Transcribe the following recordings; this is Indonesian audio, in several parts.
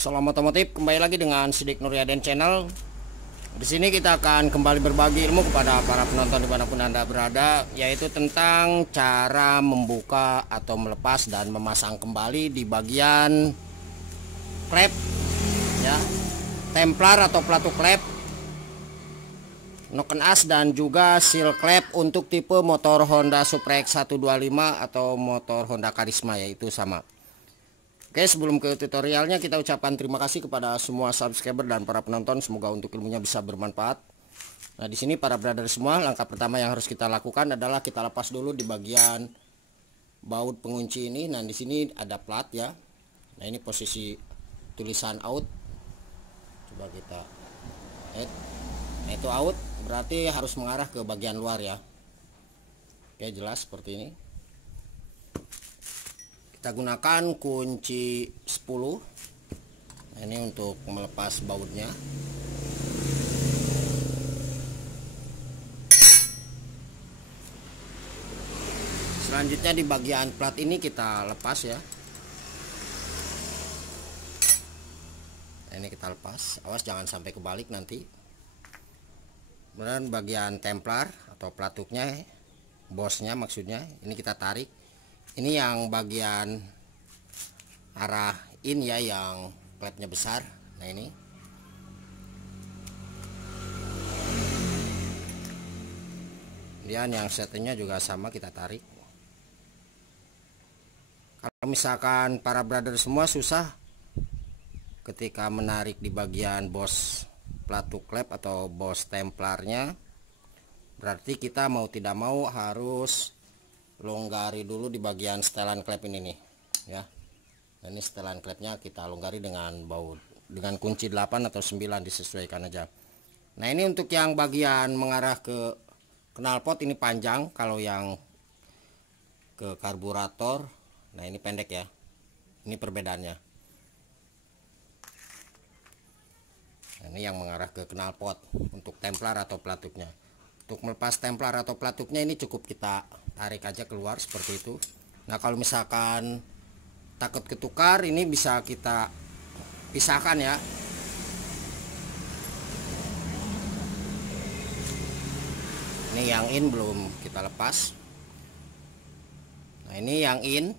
Salam otomotif, kembali lagi dengan Sidik Nuryaden Channel. Di sini kita akan kembali berbagi ilmu kepada para penonton dimanapun Anda berada, yaitu tentang cara membuka atau melepas dan memasang kembali di bagian klep, ya, templar atau pelatuk klep, noken as dan juga seal klep untuk tipe motor Honda Supra X 125 atau motor Honda Karisma, yaitu sama. Oke, sebelum ke tutorialnya kita ucapkan terima kasih kepada semua subscriber dan para penonton. Semoga untuk ilmunya bisa bermanfaat. Nah, di sini para brother semua, langkah pertama yang harus kita lakukan adalah kita lepas dulu di bagian baut pengunci ini. Nah, di sini ada plat ya. Nah, ini posisi tulisan out. Coba kita lihat. Nah, itu out, berarti harus mengarah ke bagian luar ya. Oke, jelas seperti ini. Kita gunakan kunci 10. Nah, ini untuk melepas bautnya. Selanjutnya di bagian plat ini kita lepas ya. Nah, ini kita lepas. Awas jangan sampai kebalik nanti. Kemudian bagian templar atau pelatuknya, bosnya maksudnya, ini kita tarik. Ini yang bagian arah in ya, yang klepnya besar. Nah, ini kemudian yang settingnya juga sama, kita tarik. Kalau misalkan para brother semua susah ketika menarik di bagian bos pelatuk klep atau bos templarnya, berarti kita mau tidak mau harus longgari dulu di bagian setelan klep ini nih ya. Nah, ini setelan klepnya kita longgari dengan baut dengan kunci 8 atau 9, disesuaikan aja. Nah, ini untuk yang bagian mengarah ke knalpot ini panjang, kalau yang ke karburator nah ini pendek ya. Ini perbedaannya. Nah, ini yang mengarah ke knalpot untuk templar atau pelatuknya. Untuk melepas templar atau pelatuknya ini cukup kita tarik aja keluar seperti itu. Nah, kalau misalkan takut ketukar, ini bisa kita pisahkan ya. Ini yang in belum kita lepas. Nah, ini yang in,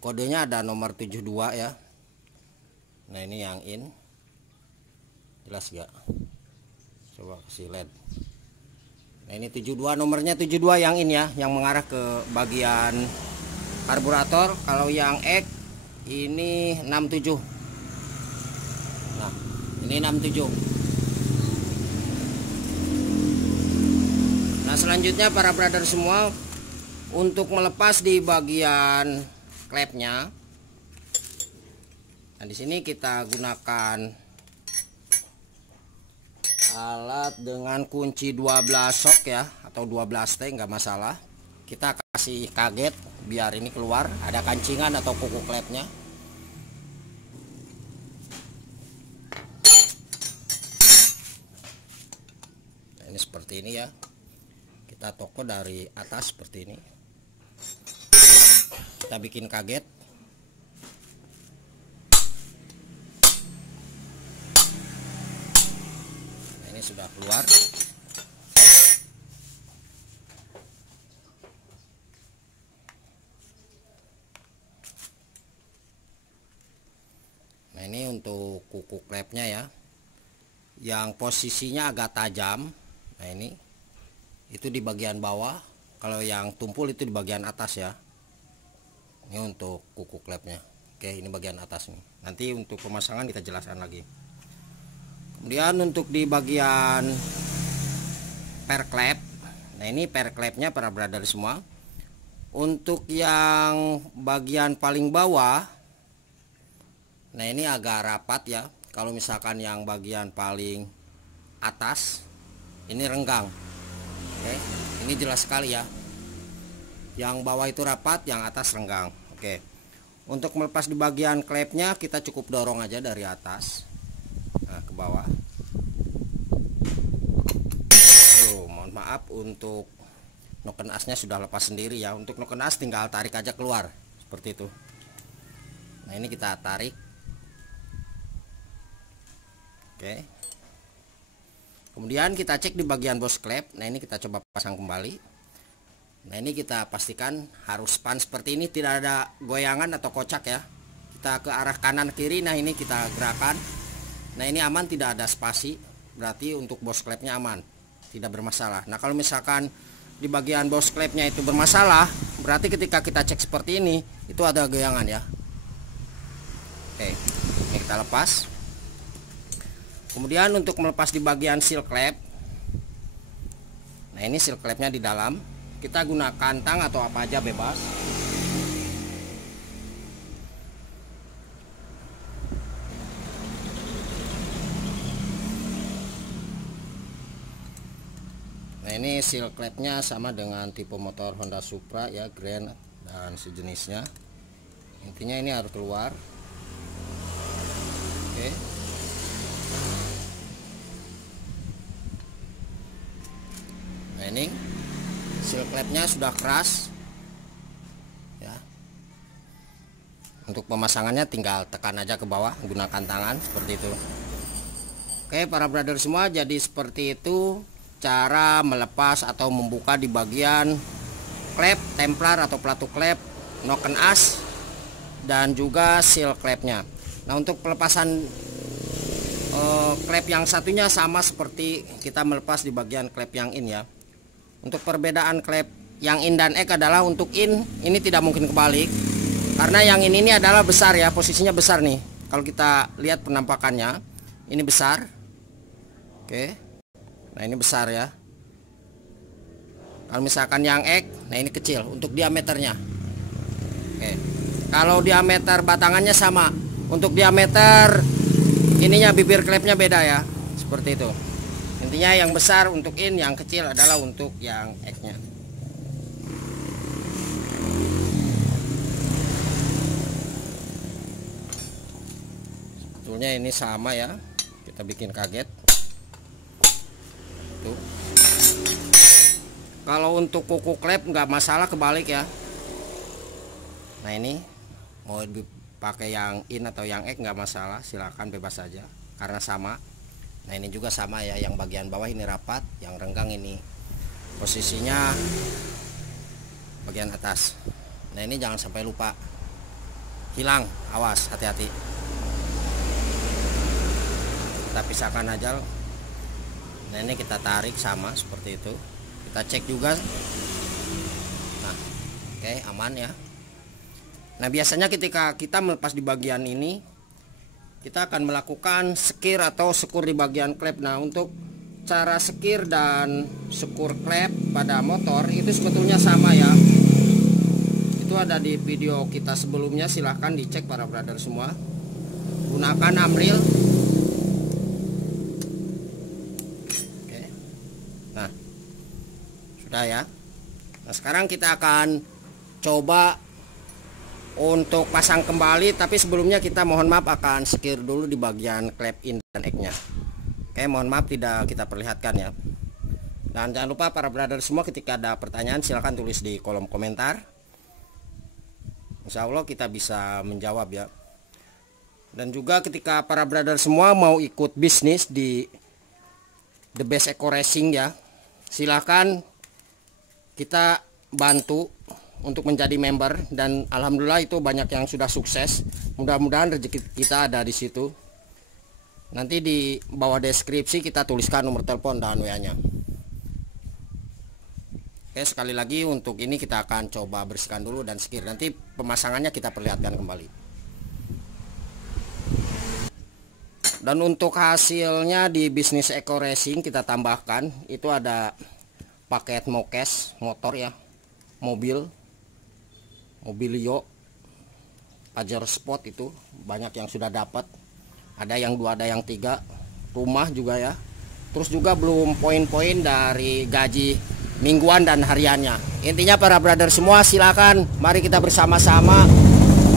kodenya ada nomor 72 ya. Nah, ini yang in, jelas gak? Coba kasih LED. Nah, ini 72, nomornya 72 yang in ya, yang mengarah ke bagian karburator. Kalau yang X ini 67. Nah, ini 67. Nah, selanjutnya para brother semua, untuk melepas di bagian klepnya. Nah, di sini kita gunakan alat dengan kunci 12 shock ya, atau 12 T, nggak masalah. Kita kasih kaget biar ini keluar ada kancingan atau kuku klepnya. Nah, ini seperti ini ya. Kita toko dari atas seperti ini. Kita bikin kaget. Sudah keluar. Nah, ini untuk kuku klepnya ya, yang posisinya agak tajam. Nah, ini itu di bagian bawah. Kalau yang tumpul itu di bagian atas ya. Ini untuk kuku klepnya. Oke, ini bagian atas nih. Nanti untuk pemasangan kita jelaskan lagi. Kemudian untuk di bagian per klep, nah ini per klepnya para brother semua. Untuk yang bagian paling bawah, nah ini agak rapat ya. Kalau misalkan yang bagian paling atas ini renggang. Oke, ini jelas sekali ya. Yang bawah itu rapat, yang atas renggang. Oke, untuk melepas di bagian klepnya kita cukup dorong aja dari atas. Nah, ke bawah. Mohon maaf, untuk noken asnya sudah lepas sendiri ya. Untuk noken as tinggal tarik aja keluar seperti itu. Nah, ini kita tarik. Oke. Kemudian kita cek di bagian boss klep. Nah ini kita coba pasang kembali. Nah ini kita pastikan harus span seperti ini, tidak ada goyangan atau kocak ya. Kita ke arah kanan kiri. Nah ini kita gerakan. Nah ini aman, tidak ada spasi, berarti untuk boss klepnya aman, tidak bermasalah. Nah kalau misalkan di bagian boss klepnya itu bermasalah, berarti ketika kita cek seperti ini itu ada goyangan ya. Oke, ini kita lepas. Kemudian untuk melepas di bagian seal klep, nah ini seal klepnya di dalam, kita gunakan tang atau apa aja bebas. Nah ini seal klepnya sama dengan tipe motor Honda Supra ya, Grand dan sejenisnya. Intinya ini harus keluar. Oke. Nah ini seal klepnya sudah keras ya. Untuk pemasangannya tinggal tekan aja ke bawah menggunakan tangan seperti itu. Oke para brother semua, jadi seperti itu cara melepas atau membuka di bagian klep templar atau pelatu klep, noken as, dan juga seal klepnya. Nah untuk pelepasan klep yang satunya sama seperti kita melepas di bagian klep yang in ya. Untuk perbedaan klep yang in dan ek adalah untuk in ini tidak mungkin kebalik, karena yang ini adalah besar ya, posisinya besar nih. Kalau kita lihat penampakannya ini besar. Oke. Nah ini besar ya. Kalau misalkan yang ek, nah ini kecil untuk diameternya. Oke. Kalau diameter batangannya sama. Untuk diameter ininya bibir klepnya beda ya. Seperti itu. Intinya yang besar untuk in, yang kecil adalah untuk yang eknya. Sebetulnya ini sama ya. Kita bikin kaget. Tuh. Kalau untuk kuku klep nggak masalah kebalik ya. Nah ini mau dipakai yang in atau yang ek nggak masalah, silakan bebas saja karena sama. Nah ini juga sama ya, yang bagian bawah ini rapat, yang renggang ini posisinya bagian atas. Nah ini jangan sampai lupa, hilang, awas, hati-hati. Kita pisahkan aja. Nah ini kita tarik sama seperti itu, kita cek juga. Nah oke, aman ya. Nah biasanya ketika kita melepas di bagian ini, kita akan melakukan sekir atau sekur di bagian klep. Nah untuk cara sekir dan sekur klep pada motor itu sebetulnya sama ya. Itu ada di video kita sebelumnya, silahkan dicek para brother semua. Gunakan amril. Oke. Nah sudah ya. Nah sekarang kita akan coba untuk pasang kembali, tapi sebelumnya kita mohon maaf akan sekir dulu di bagian klep in dan eknya. Oke, mohon maaf tidak kita perlihatkan ya. Dan jangan lupa para brother semua, ketika ada pertanyaan silahkan tulis di kolom komentar. Insya Allah kita bisa menjawab ya. Dan juga ketika para brother semua mau ikut bisnis di The Best Eco Racing ya, silahkan kita bantu untuk menjadi member, dan alhamdulillah itu banyak yang sudah sukses. Mudah-mudahan rezeki kita ada di situ. Nanti di bawah deskripsi kita tuliskan nomor telepon dan WA-nya. Oke, sekali lagi untuk ini kita akan coba bersihkan dulu dan sekir. Nanti pemasangannya kita perlihatkan kembali. Dan untuk hasilnya di bisnis Eco Racing kita tambahkan itu ada paket mokes motor ya, mobilio, Pajero Sport, itu banyak yang sudah dapat. Ada yang 2, ada yang 3. Rumah juga ya. Terus juga belum poin-poin dari gaji mingguan dan hariannya. Intinya para brother semua silakan mari kita bersama-sama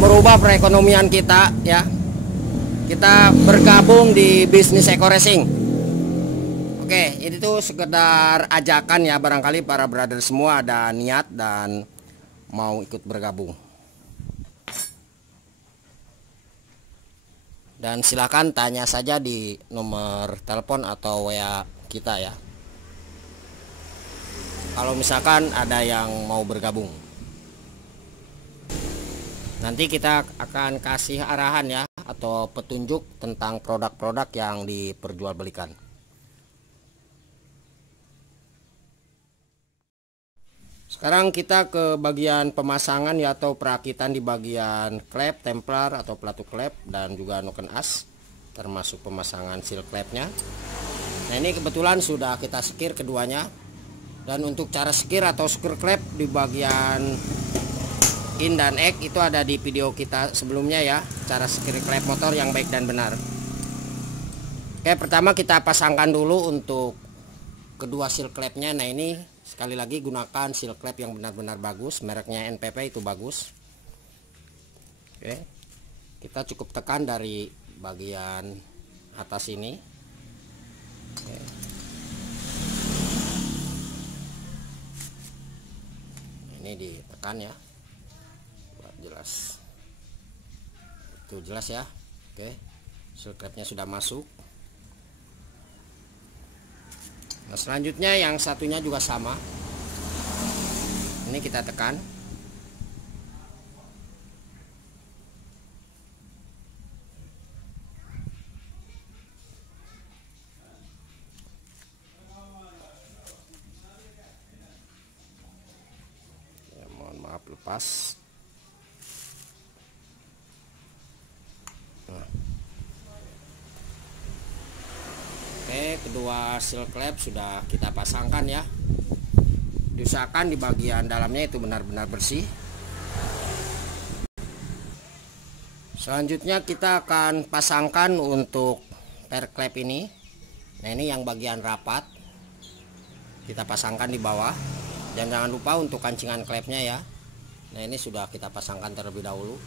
merubah perekonomian kita ya. Kita bergabung di bisnis Eco Racing. Oke, ini tuh sekedar ajakan ya, barangkali para brother semua ada niat dan mau ikut bergabung. Dan silakan tanya saja di nomor telepon atau WA kita ya, kalau misalkan ada yang mau bergabung. Nanti kita akan kasih arahan ya, atau petunjuk tentang produk-produk yang diperjualbelikan. Sekarang kita ke bagian pemasangan ya, atau perakitan di bagian klep, templar atau pelatu klep, dan juga noken as, termasuk pemasangan seal klepnya. Nah, ini kebetulan sudah kita sekir keduanya. Dan untuk cara sekir atau skru klep di bagian in dan ek itu ada di video kita sebelumnya ya, cara sekir klep motor yang baik dan benar. Oke, pertama kita pasangkan dulu untuk kedua seal klepnya. Nah, ini sekali lagi gunakan seal klep yang benar-benar bagus, mereknya NPP itu bagus. Oke, kita cukup tekan dari bagian atas ini. Oke. Ini ditekan ya, jelas, itu jelas ya. Oke, seal klepnya sudah masuk. Nah, selanjutnya yang satunya juga sama, ini kita tekan. Ya, mohon maaf lepas. Oke, kedua seal klep sudah kita pasangkan ya. Diusahakan di bagian dalamnya itu benar-benar bersih. Selanjutnya kita akan pasangkan untuk per klep ini. Nah, ini yang bagian rapat kita pasangkan di bawah. Dan jangan lupa untuk kancingan klepnya ya. Nah, ini sudah kita pasangkan terlebih dahulu.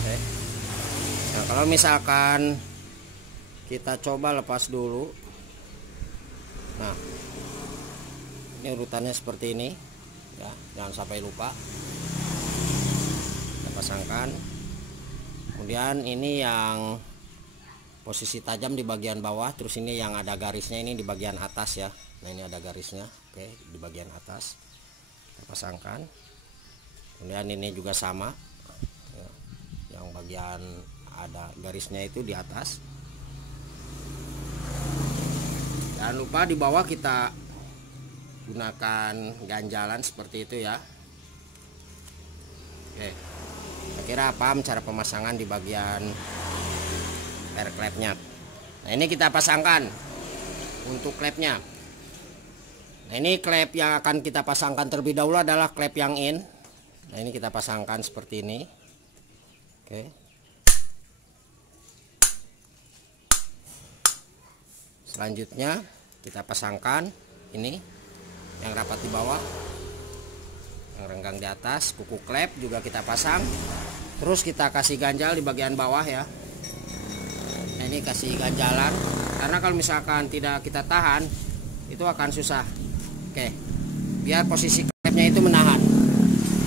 Oke. Nah, kalau misalkan kita coba lepas dulu. Nah, ini urutannya seperti ini ya, jangan sampai lupa. Kita pasangkan. Kemudian ini yang posisi tajam di bagian bawah, terus ini yang ada garisnya ini di bagian atas ya. Nah, ini ada garisnya. Oke, di bagian atas kita pasangkan. Kemudian ini juga sama ya, yang bagian ada garisnya itu di atas. Jangan lupa di bawah kita gunakan ganjalan seperti itu ya. Oke, saya kira paham cara pemasangan di bagian per klepnya. Nah, ini kita pasangkan untuk klepnya. Nah, ini klep yang akan kita pasangkan terlebih dahulu adalah klep yang in. Nah, ini kita pasangkan seperti ini. Oke. Selanjutnya kita pasangkan ini yang rapat di bawah, yang renggang di atas. Kuku klep juga kita pasang. Terus kita kasih ganjal di bagian bawah ya. Nah, ini kasih ganjalan, karena kalau misalkan tidak kita tahan itu akan susah. Oke, biar posisi klepnya itu menahan.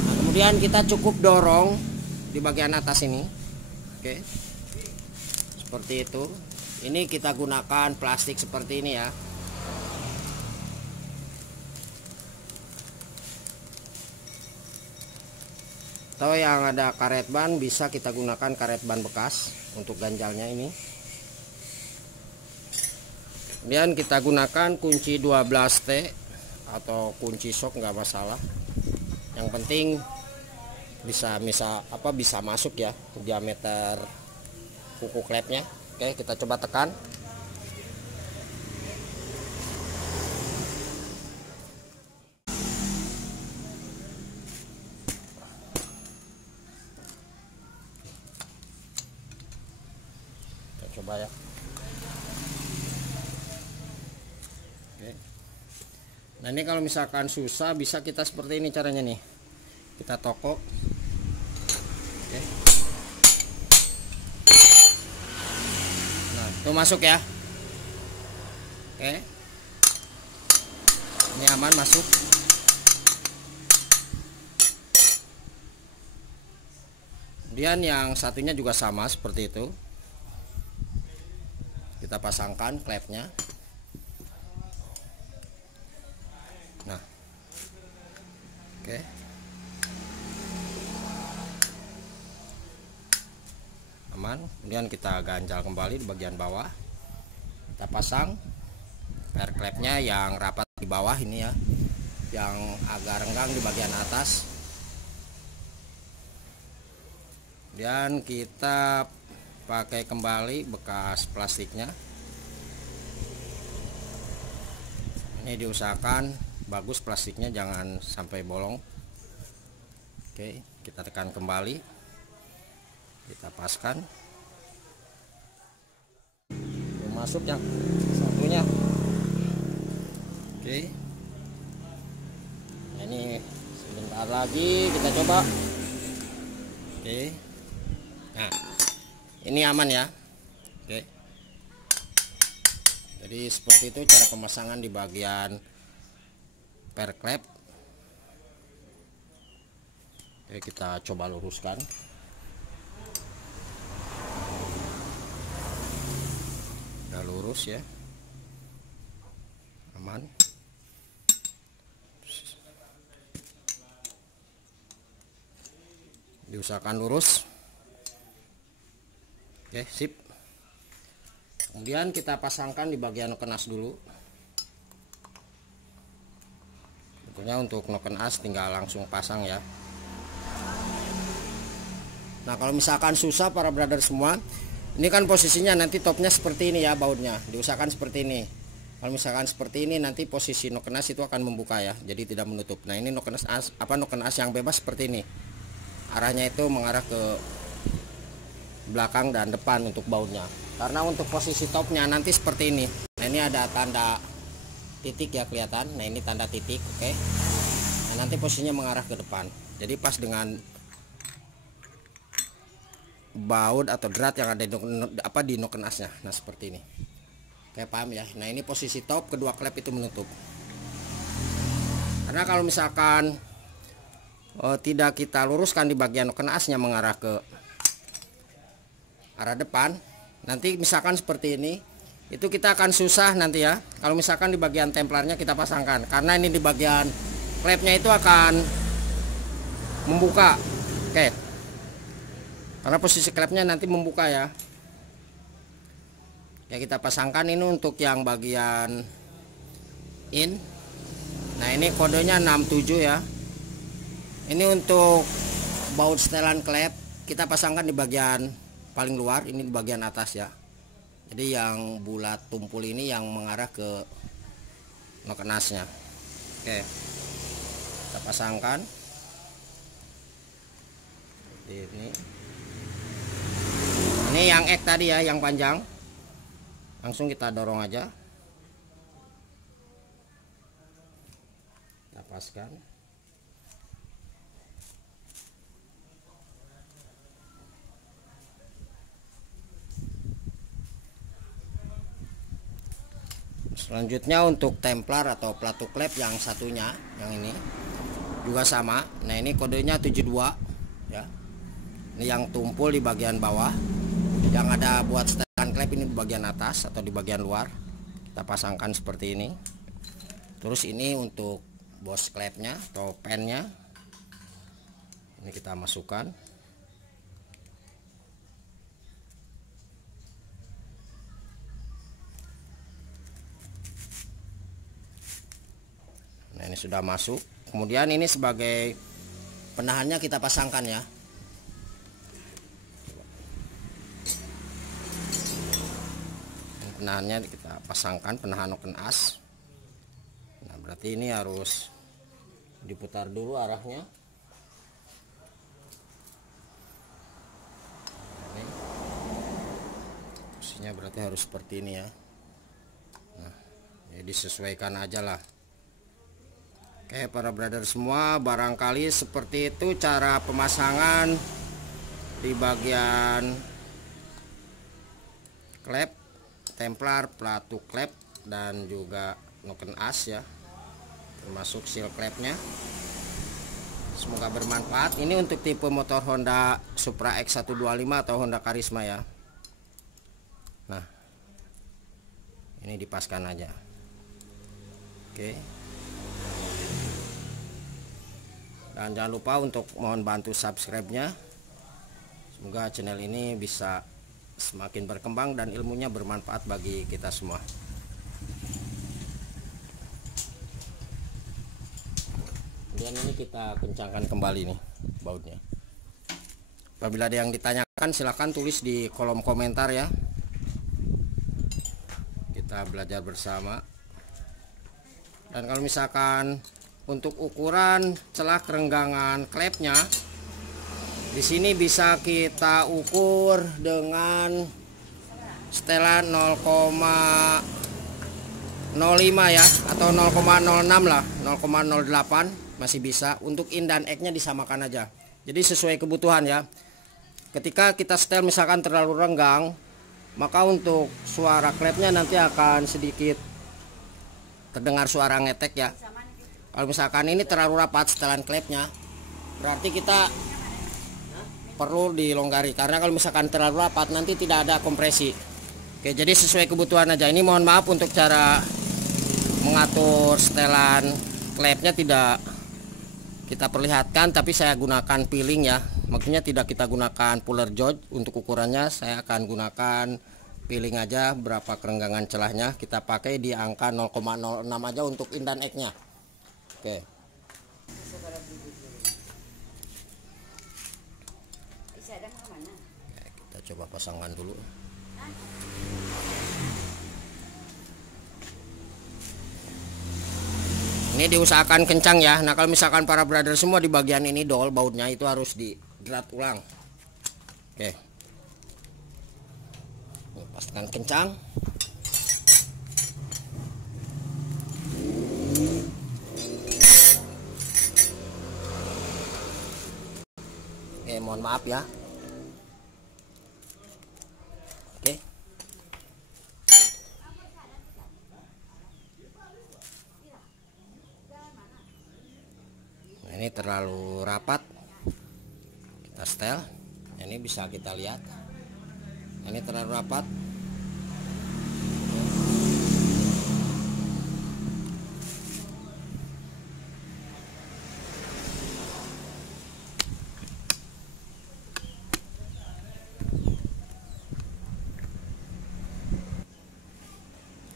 Nah, kemudian kita cukup dorong di bagian atas ini. Oke, seperti itu. Ini kita gunakan plastik seperti ini ya. Atau yang ada karet ban, bisa kita gunakan karet ban bekas untuk ganjalnya ini. Kemudian kita gunakan kunci 12T atau kunci sok, nggak masalah. Yang penting bisa masuk ya diameter kuku klepnya. Oke, kita coba tekan. Kita coba ya. Oke. Nah, ini kalau misalkan susah, bisa kita seperti ini caranya nih. Kita tokok. Oke. Tuh masuk ya. Oke, ini aman masuk. Kemudian yang satunya juga sama seperti itu. Kita pasangkan klepnya. Nah, oke. Aman. Kemudian kita ganjal kembali di bagian bawah. Kita pasang per klepnya yang rapat di bawah ini ya, yang agak renggang di bagian atas. Dan kita pakai kembali bekas plastiknya. Ini diusahakan bagus plastiknya, jangan sampai bolong. Oke, kita tekan kembali, kita paskan. Masuk yang satunya. Oke, nah, ini sebentar lagi kita coba. Oke, nah ini aman ya. Oke, jadi seperti itu cara pemasangan di bagian per klep. Oke, kita coba luruskan. Udah lurus ya, aman. Diusahakan lurus. Oke, sip. Kemudian kita pasangkan di bagian noken as dulu. Tentunya untuk noken as tinggal langsung pasang ya. Nah, kalau misalkan susah para brother semua, ini kan posisinya nanti topnya seperti ini ya, bautnya diusahakan seperti ini. Kalau misalkan seperti ini, nanti posisi noken as itu akan membuka ya, jadi tidak menutup. Nah, ini noken as noken as yang bebas seperti ini. Arahnya itu mengarah ke belakang dan depan untuk bautnya. Karena untuk posisi topnya nanti seperti ini. Nah, ini ada tanda titik ya, kelihatan. Nah, ini tanda titik, oke. Nah, nanti posisinya mengarah ke depan. Jadi pas dengan baut atau drat yang ada di noken asnya. Nah, seperti ini. Oke, paham ya. Nah, ini posisi top, kedua klep itu menutup. Karena kalau misalkan tidak kita luruskan di bagian noken asnya mengarah ke arah depan, nanti misalkan seperti ini, itu kita akan susah nanti ya. Kalau misalkan di bagian templarnya kita pasangkan, karena ini di bagian klepnya itu akan membuka. Oke, karena posisi klepnya nanti membuka ya. Ya, kita pasangkan ini untuk yang bagian in. Nah, ini kodenya 67 ya. Ini untuk baut setelan klep, kita pasangkan di bagian paling luar, ini di bagian atas ya. Jadi yang bulat tumpul ini yang mengarah ke noken asnya. Oke, kita pasangkan ini yang ek tadi ya, yang panjang. Langsung kita dorong aja, kita paskan. Selanjutnya untuk templar atau pelatu klep yang satunya, yang ini juga sama. Nah, ini kodenya 72 ya. Ini yang tumpul di bagian bawah. Yang ada buat setelan klep ini di bagian atas atau di bagian luar. Kita pasangkan seperti ini. Terus ini untuk bos klepnya atau pennya. Ini kita masukkan. Nah, ini sudah masuk. Kemudian ini sebagai penahannya kita pasangkan ya. Penahannya kita pasangkan, penahan noken as. Nah, berarti ini harus diputar dulu arahnya. Ini posisinya berarti harus seperti ini ya. Nah, ya disesuaikan aja lah. Oke, para brother semua, barangkali seperti itu cara pemasangan di bagian klep, templar, pelatu klep, dan juga noken as ya, termasuk seal klepnya. Semoga bermanfaat. Ini untuk tipe motor Honda Supra X125 atau Honda Karisma ya. Nah, ini dipaskan aja. Oke. Dan jangan lupa untuk mohon bantu subscribe-nya. Semoga channel ini bisa semakin berkembang dan ilmunya bermanfaat bagi kita semua. Kemudian ini kita kencangkan kembali nih bautnya. Apabila ada yang ditanyakan silahkan tulis di kolom komentar ya. Kita belajar bersama. Dan kalau misalkan untuk ukuran celah kerenggangan klepnya, di sini bisa kita ukur dengan setelan 0,05 ya, atau 0,06 lah, 0,08 masih bisa. Untuk in dan X-nya disamakan aja. Jadi sesuai kebutuhan ya. Ketika kita setel misalkan terlalu renggang, maka untuk suara klepnya nanti akan sedikit terdengar suara ngetek ya. Kalau misalkan ini terlalu rapat setelan klepnya, berarti kita perlu dilonggari, karena kalau misalkan terlalu rapat nanti tidak ada kompresi. Oke, jadi sesuai kebutuhan aja. Ini mohon maaf untuk cara mengatur setelan klepnya tidak kita perlihatkan, tapi saya gunakan peeling ya. Maksudnya tidak kita gunakan puller gauge untuk ukurannya. Saya akan gunakan peeling aja berapa kerenggangan celahnya. Kita pakai di angka 0,06 aja untuk in dan X-nya. Oke. Kita coba pasangkan dulu. Ini diusahakan kencang ya. Nah kalau misalkan para brother semua di bagian ini dol bautnya itu harus digerat ulang. Oke. Pastikan kencang. Oke, mohon maaf ya. Oke. Ini terlalu rapat, kita setel. Ini bisa kita lihat, ini terlalu rapat.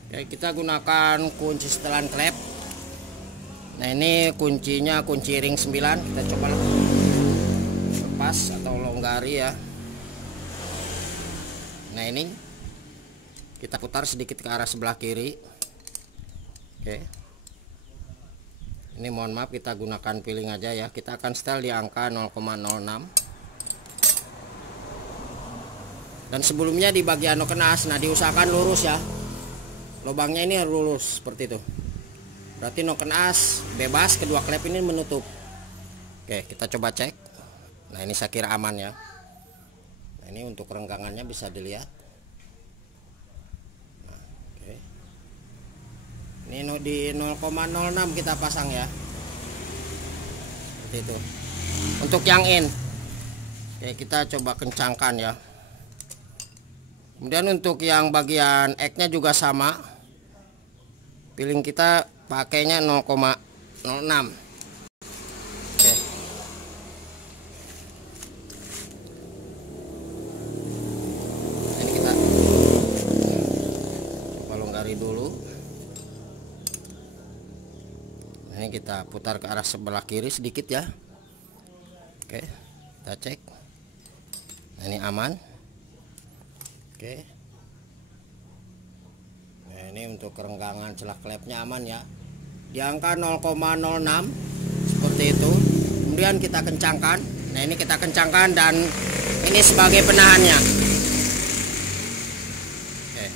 Oke, kita gunakan kunci setelan klep. Nah ini kuncinya kunci ring 9. Kita coba lepas atau longgari ya. Nah ini kita putar sedikit ke arah sebelah kiri. Oke. Ini mohon maaf kita gunakan peeling aja ya. Kita akan setel di angka 0,06. Dan sebelumnya di bagian nokenas, nah diusahakan lurus ya. Lubangnya ini harus lurus seperti itu. Berarti nokenas bebas, kedua klep ini menutup. Oke, kita coba cek. Nah ini saya kira aman ya. Nah ini untuk renggangannya bisa dilihat. Nah, oke. Ini di 0,06 kita pasang ya. Seperti itu. Untuk yang in, oke, kita coba kencangkan ya. Kemudian untuk yang bagian X-nya juga sama. Peeling kita pakainya 0,06. Oke. Ini kita coba longgari dulu. Ini kita putar ke arah sebelah kiri sedikit ya. Oke, kita cek. Nah, ini aman. Oke. Nah, ini untuk kerenggangan celah klepnya aman ya. Di angka 0,06 seperti itu. Kemudian kita kencangkan. Nah ini kita kencangkan dan ini sebagai penahannya. Oke.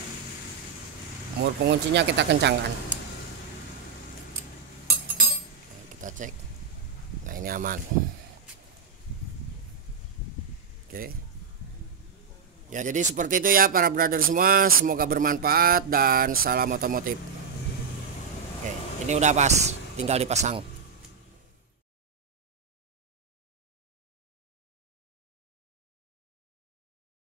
Mur penguncinya kita kencangkan. Oke, kita cek. Nah ini aman. Oke. Ya jadi seperti itu ya para brother semua. Semoga bermanfaat dan salam otomotif. Oke, ini udah pas, tinggal dipasang.